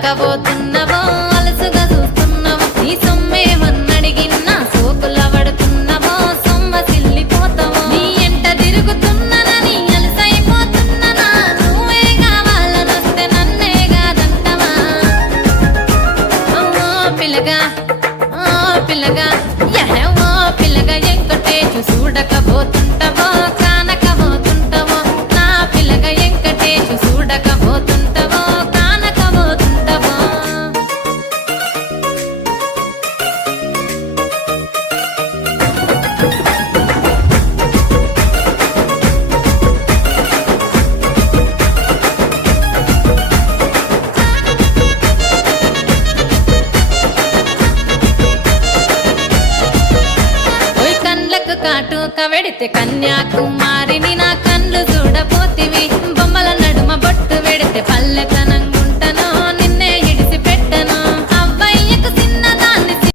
చూడకబోతున్నవో అలసుగా చూస్తున్నవో నీ సొమ్మేమన్నడిగిన్నా సోకుల పడుతున్నవో సొమ్మ సిల్లిపోతావో నీ ఎంట తిరుగుతున్ననని అలసైపోతున్ననా నువ్వే కావాలనొస్తే నన్నే కాదంటవా అమ్మో పిల్లగా పిల్లగా యహో పిల్లగా ఎంకటేశు చూడకబోతుంటవో కానకబోతుంటవో నా పిల్లగా ఎంకటేశు చూడకబోతుంటవో కానకబోతుంటవో ఓయ్ కండ్లకు కాటుక వెడితే కన్యాకుమారిని నా కండ్లు చూడపోతివి బొమ్మల నడుమ బొట్టు వెడితే పల్లె